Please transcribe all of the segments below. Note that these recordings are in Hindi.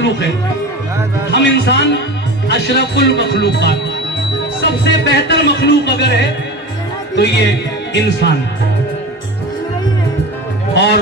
मखलूक है। हम इंसान अशरफुल मखलूकात, सबसे बेहतर मखलूक अगर है तो ये इंसान। और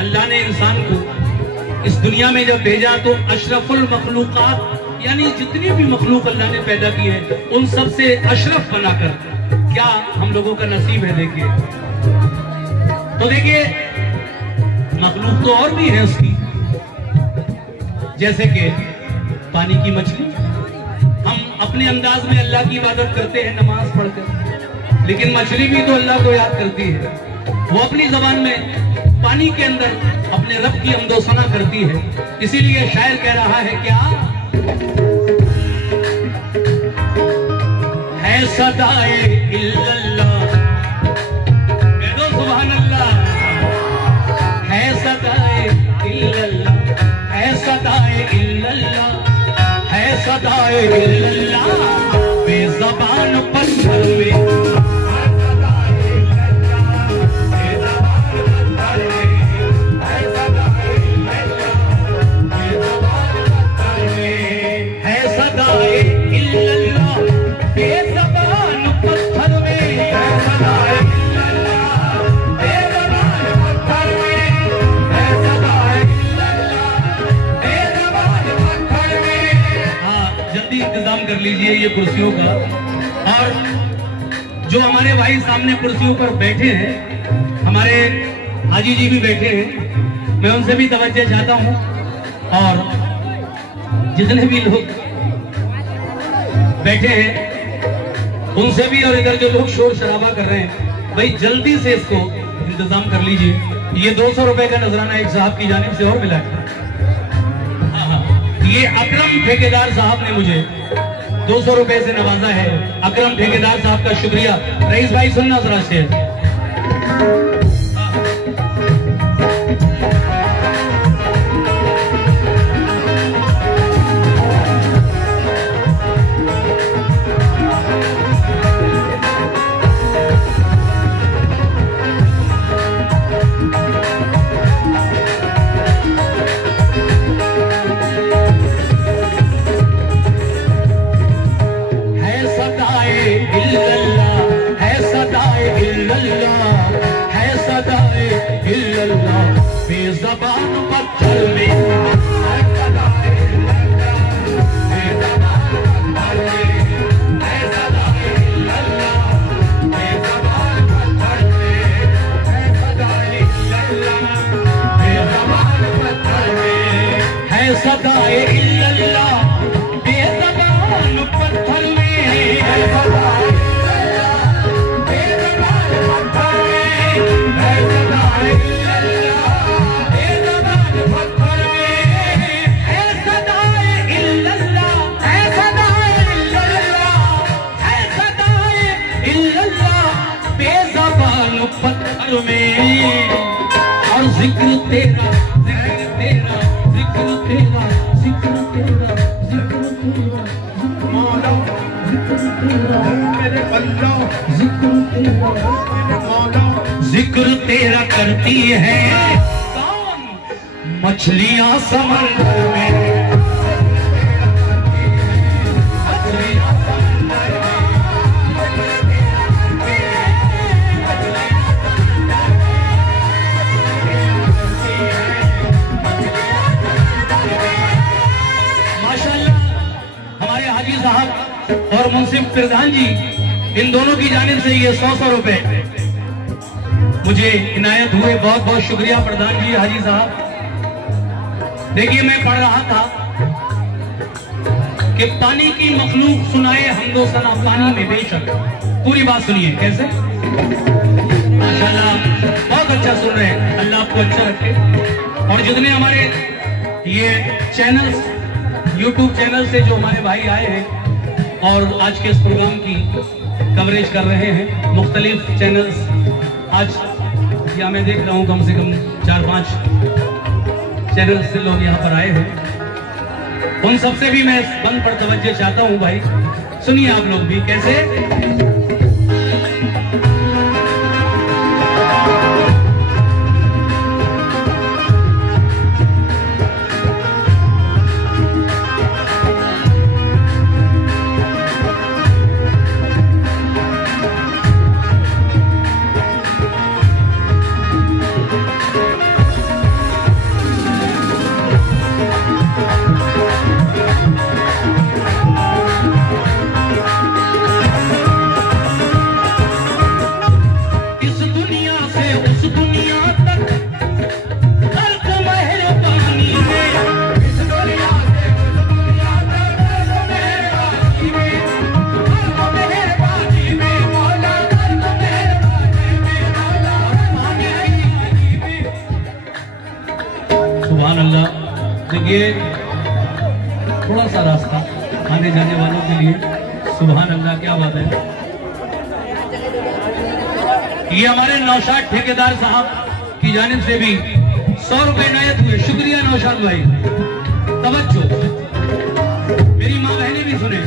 अल्लाह ने इंसान को इस दुनिया में जब भेजा तो अशरफुल मखलूकात यानी जितनी भी मखलूक अल्लाह ने पैदा की है उन सब से अशरफ बनाकर क्या हम लोगों का नसीब है। देखिए तो देखिए मखलूक तो और भी है उसकी, जैसे कि पानी की मछली। हम अपने अंदाज में अल्लाह की इबादत करते हैं नमाज पढ़कर, लेकिन मछली भी तो अल्लाह को याद करती है। वो अपनी जबान में पानी के अंदर अपने रब की हमदोसना करती है। इसीलिए शायर कह रहा है क्या है सदाए इल्लल्लाह, कह दो सुभान अल्लाह। है सदाए इल्लल्लाह, है सदाए इल्लल्लाह, है सदाए इल्लल्लाह, बेज़बान पत्थर में कर लीजिए ये कुर्सियों का। और जो हमारे भाई सामने कुर्सियों पर बैठे हैं, हमारे हाजी जी भी बैठे हैं, मैं उनसे भी तवज्जो चाहता हूं। और जितने भी लोग बैठे हैं उनसे भी, और इधर जो लोग शोर शराबा कर रहे हैं, भाई जल्दी से इसको इंतजाम कर लीजिए। ये 200 रुपए का नजराना एक साहब की जानिब से और मिला है। ये अकरम ठेकेदार साहब ने मुझे 200 रुपए से नवाजा है। अकरम ठेकेदार साहब का शुक्रिया। रईस भाई सुनना जरा शेर। बेज़बान पत्थर में है सदाए इल्लल्लाह, बेज़बान पत्थर में है सदाए पत्थर में। और जिक्र तेरा, जिक्र तेरा, जिक्र तेरा, जिक्र तेरा, जिक्र तेरा, मौला, जिक्र तेरा मेरे अल्लाह, जिक्र तेरा मेरे मौला, जिक्र तेरा करती है कौन मछलियां समंदर में। साहब और मुंसिफ प्रधान जी, इन दोनों की जानिब से ये 100 रुपए मुझे इनायत हुए। बहुत बहुत शुक्रिया प्रधान जी, हाजी साहब। देखिए मैं पढ़ रहा था कि पानी की मखलूक सुनाए हमदो सना पानी में बेशक। पूरी बात सुनिए कैसे। माशाल्लाह बहुत अच्छा सुन रहे हैं, अल्लाह आपको अच्छा रखे। और जितने हमारे ये चैनल्स, यूट्यूब चैनल से जो हमारे भाई आए हैं और आज के इस प्रोग्राम की कवरेज कर रहे हैं, मुख्तलिफ चैनल्स, आज या मैं देख रहा हूँ कम से कम 4-5 चैनल से लोग यहाँ पर आए हैं। उन सबसे भी मैं बंद पर तवज्जो चाहता हूँ भाई, सुनिए आप लोग भी कैसे। ये थोड़ा सा रास्ता आने जाने वालों के लिए, सुभान अल्लाह, क्या बात है। ये हमारे नौशाद ठेकेदार साहब की जानिब से भी 100 रुपए इनायत हुए। शुक्रिया नौशाद भाई। तवज्जो, मेरी माँ बहनें भी सुने।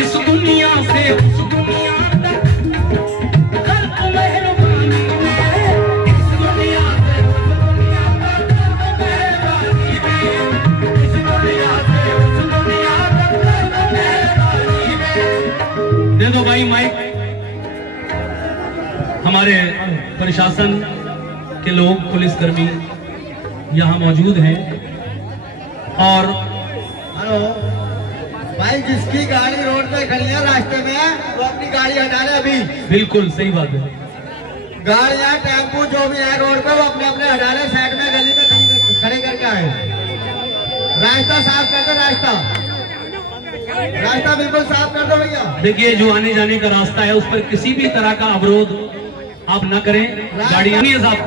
इस दुनिया से उस दुनिया तक खल्क मेहरबानी में, इस दुनिया से उस दुनिया तक खल्क मेहरबानी में, इस दुनिया से उस दुनिया तक खल्क मेहरबानी में। दे दो भाई माइक। हमारे प्रशासन के लोग, पुलिसकर्मी यहाँ मौजूद हैं। और हेलो भाई, जिसकी गाड़ी रोड पे खड़ी है रास्ते में वो अपनी गाड़ी हटा ले अभी। बिल्कुल सही बात है। गाड़ियाँ टेम्पू जो भी है रोड पे वो अपने अपने हटा ले, साइड में गली में खड़े करके आए। रास्ता साफ कर दो, रास्ता बिल्कुल साफ कर दो भैया। देखिए, जो आने जाने का रास्ता है उस पर किसी भी तरह का अवरोध आप न करें। गाड़ियां नहीं है साहब।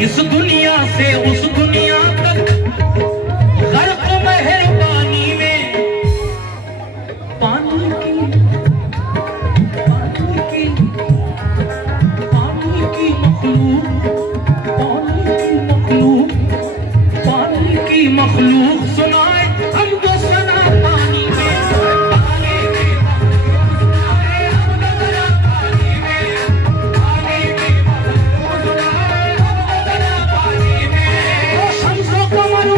इस दुनिया से उस दुनिया तक गर्क मेहरबानी में, पानी की मखलूक सुनाए हमको सना पानी में, पानी में सुनाए हमको सना पानी में, पानी में सुनाए हमको सना पानी में। शम्सो कमर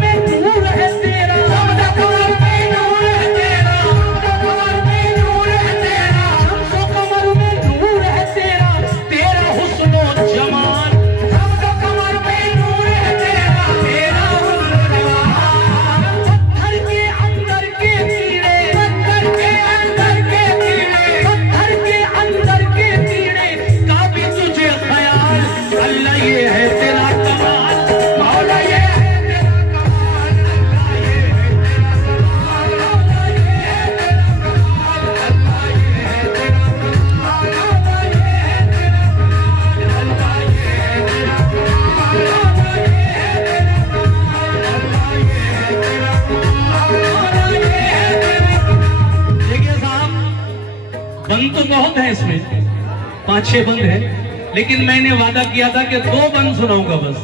में नूर है तेरा, शम्सो कमर में नूर है तेरा, कमर में नूर है तेरा, शम्सो कमर में नूर है तेरा, तेरा हुस्न और जमाल। शम्सो कमर में नूर है तेरा, तेरा हुस्न और जमाल। पत्थर के अंदर के कीड़े, पत्थर के अंदर के कीड़े, पत्थर के अंदर के कीड़े का भी तुझे ख्याल। अल्लाह ये है तेरा कमाल, मौला ये है तेरा कमाल, अल्लाह ये है तेरा कमाल, मौला ये है तेरा कमाल, अल्लाह ये है तेरा कमाल, मौला ये है तेरा कमाल, अल्लाह ये है तेरा कमाल, मौला ये है तेरा कमाल, अल्लाह ये है तेरा कमाल, मौला ये है तेरा कमाल। देखिए साहब, बंद तो बहुत है इसमें, 5-6 बंद है, लेकिन मैंने वादा किया था कि 2 बंद सुनाऊंगा बस।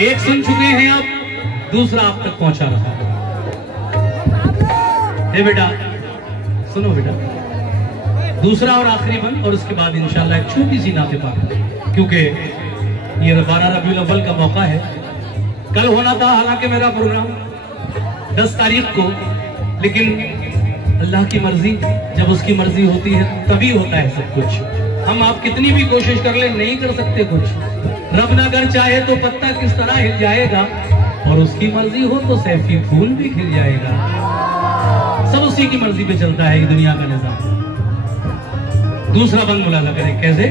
एक सुन चुके हैं आप, दूसरा आप तक पहुंचा रहा है। बेटा सुनो बेटा, दूसरा और आखिरी बंद, और उसके बाद इंशाल्लाह एक छोटी सी नाते पाक, क्योंकि ये 12 रबीउल अव्वल का मौका है। कल होना था हालांकि मेरा प्रोग्राम 10 तारीख को, लेकिन अल्लाह की मर्जी, जब उसकी मर्जी होती है तभी होता है सब कुछ। हम आप कितनी भी कोशिश कर ले, नहीं कर सकते कुछ। रब ना अगर चाहे तो पत्ता किस तरह हिल जाएगा, और उसकी मर्जी हो तो सैफी फूल भी खिल जाएगा। सब उसी की मर्जी पे चलता है ये दुनिया का निजाम। दूसरा बंद मुलाजा करें, कैसे?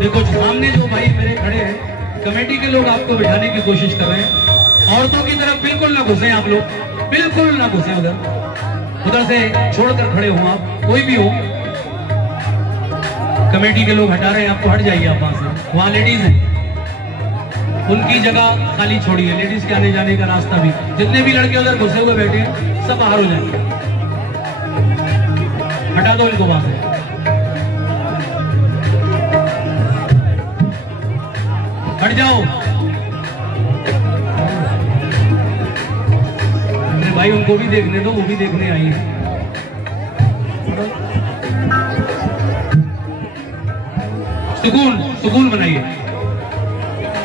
देखो सामने जो भाई मेरे खड़े हैं, कमेटी के लोग आपको बिठाने की कोशिश कर रहे हैं। औरतों की तरफ बिल्कुल ना घुसे आप लोग, बिल्कुल ना घुसे उधर से छोड़कर खड़े हो आप, कोई भी हो। कमेटी के लोग हटा रहे हैं आपको, हट जाइए आप वहां से, वहां लेडीज हैं। उनकी जगह खाली छोड़िए, लेडीज के आने जाने का रास्ता भी, जितने भी लड़के उधर घुसे हुए बैठे हैं सब बाहर हो जाएंगे, हटा दो इनको वहां से। हट जाओ। अरे भाई उनको भी देखने दो, वो भी देखने आई है। सुकून सुकून बनाइए,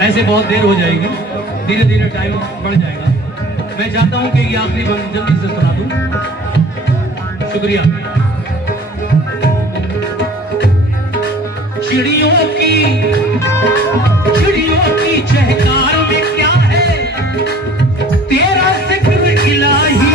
ऐसे बहुत देर हो जाएगी, धीरे धीरे टाइम बढ़ जाएगा। मैं चाहता हूं कि ये आखिरी बंद जल्दी से सुना दूं। शुक्रिया। चिड़ियों की चहकार में क्या है तेरा जिक्र इलाही,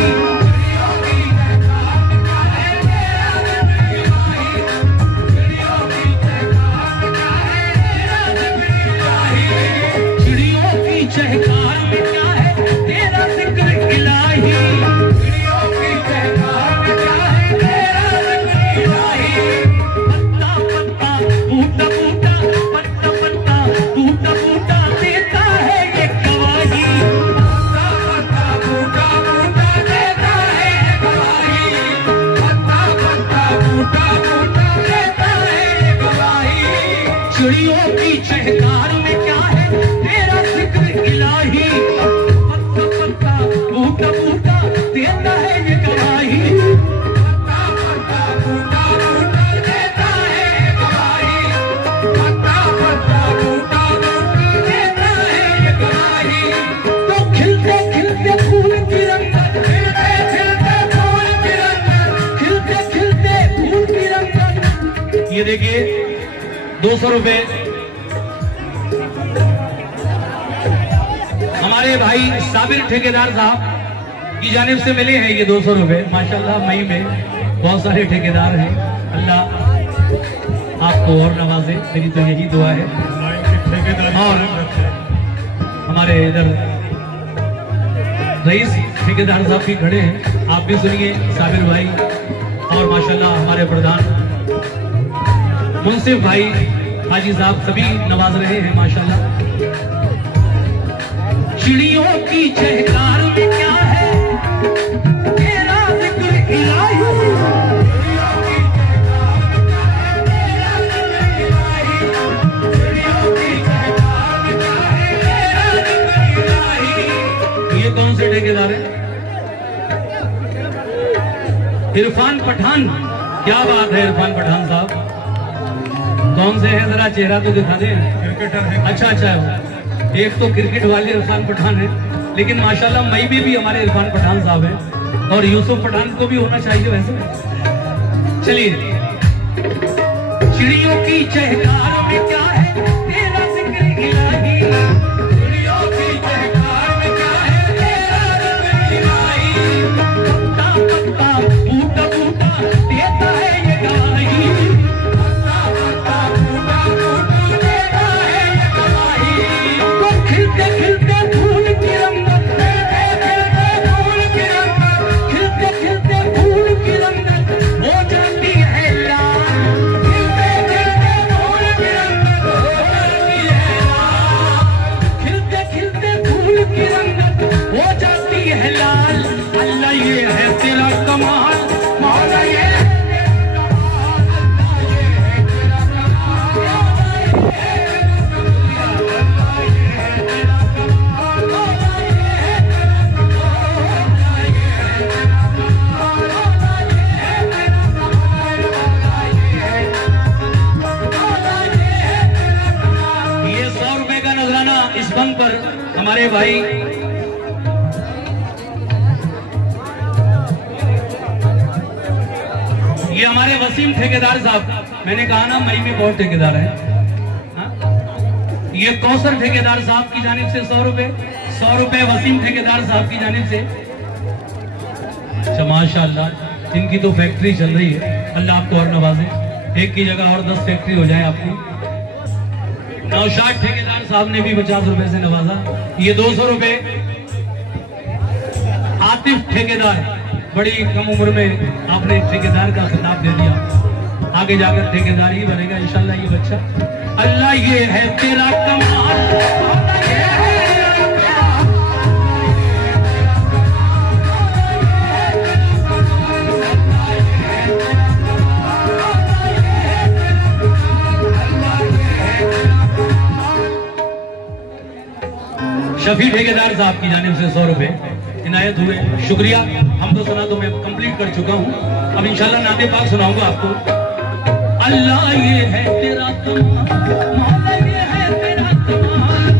चहकार में क्या है तेरा जिक्र इलाही, चिड़ियों की चहकार में क्या है तेरा जिक्र इलाही। पत्ता पत्ता बूटा बूटा, पत्ता पत्ता बूटा बूटा देता है ये गवाही, पत्ता पत्ता बूटा बूटा देता है ये गवाही, पत्ता पत्ता बूटा बूटा देता है ये गवाही। चिड़ियों की चहकार में क्या है तेरा जिक्र इलाही, पत्ता पत्ता बूटा बूटा देता है ये गवाही, पत्ता पत्ता बूटा बूटा देता है ये गवाही, पत्ता पत्ता बूटा बूटा देता है ये गवाही। तो खिलते खिलते फूल की रंगत, खिलते खिलते फूल की रंगत, खिलते खिलते फूल की रंगत। ये देखिए 200 रुपए हमारे भाई साबिर ठेकेदार साहब की जानिब से मिले हैं। ये 200 रुपए माशाल्लाह, मई में बहुत सारे ठेकेदार हैं, अल्लाह आपको और नवाजे, मेरी तो यही दुआ है। और हमारे इधर रईस ठेकेदार साहब भी खड़े हैं, आप भी सुनिए साबिर भाई, और माशाल्लाह हमारे प्रधान मुंसिफ भाई हाजी साहब सभी नवाज रहे हैं माशाल्लाह। चिड़ियों की चहकार में क्या है तेरा जिक्र इलाही, चिड़ियों की चहकार में क्या है तेरा जिक्र इलाही, चिड़ियों की चहकार में क्या है तेरा जिक्र इलाही। ये कौन से ठेकेदार है? इरफान पठान। क्या बात है इरफान पठान साहब, कौन से है जरा चेहरा तो दिखा दें। क्रिकेटर है। अच्छा अच्छा, एक तो क्रिकेट वाले इरफान पठान है, लेकिन माशाल्लाह मई में भी हमारे इरफान पठान साहब हैं, और यूसुफ पठान को भी होना चाहिए वैसे। चलिए, चिड़ियों की चहकार में क्या है तेरा जिक्र इलाही, चिड़ियों की चहकार में क्या है तेरा जिक्र इलाही, पत्ता पत्ता बूटा बूटा देता है ये गवाही, पत्ता पत्ता बूटा बूटा देता है ये गवाही। तो खिलते खिलते फूल की रंगत, खिलते खिलते फूल की रंगत, खिलते खिलते फूल की रंगत हो जाती है लाल, खिलते खिलते फूल की रंगत हो जाती है लाल, खिलते खिलते फूल की रंगत हो जाती है लाल। अल्लाह ये है तेरा कमाल, मौला ये है तेरा कमाल, अल्लाह ये है तेरा कमाल, अल्लाह ये है तेरा कमाल, मौला ये है तेरा कमाल, अल्लाह ये है तेरा कमाल, मौला ये है तेरा कमाल, मौला ये है तेरा कमाल, मौला ये है तेरा कमाल। ये 100 रुपए का नजराना इस बंद पर हमारे भाई ये हमारे वसीम ठेकेदार साहब, मैंने कहा ना मई में बहुत ठेकेदार हैं। ये कौसर ठेकेदार साहब की जानिब से 100 रुपए, 100 रुपए वसीम ठेकेदार साहब की जानिब से। अच्छा माशाअल्लाह, इनकी तो फैक्ट्री चल रही है, अल्लाह आपको और नवाजे, एक की जगह और 10 फैक्ट्री हो जाए आपकी। नौशाद ठेकेदार साहब ने भी 50 रुपए से नवाजा। ये 200 रुपए आतिफ ठेकेदार, बड़ी कम उम्र में आपने ठेकेदार का खिताब दे दिया, आगे जाकर ठेकेदार ही बनेगा इंशाल्लाह ये बच्चा। अल्लाह ये है तेरा कमाल, ये है शफी ठेकेदार साहब की जानिब से 100 रुपए इनायत हुए, शुक्रिया। हम तो सुना तो मैं कंप्लीट कर चुका हूँ, अब इंशाल्लाह नाते पाक सुनाऊंगा आपको। अल्लाह ये है तेरा कमाल, मौला ये है तेरा कमाल,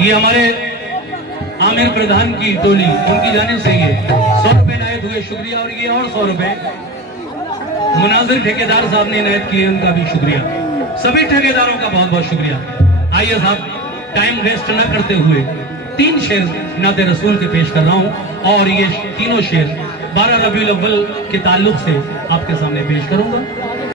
ये हमारे आमिर प्रधान की टोली, उनकी जानिब से ये 100 रुपए इनायत हुए, शुक्रिया। और ये और 100 रुपए मुनाजिर ठेकेदार साहब ने इनायत किए, उनका भी शुक्रिया। सभी ठेकेदारों का बहुत बहुत शुक्रिया। आइए साहब, टाइम वेस्ट न करते हुए 3 शेर नाते रसूल के पेश कर रहा हूं, और ये तीनों शेर 12 रबीउल अव्वल के ताल्लुक से आपके सामने पेश करूंगा।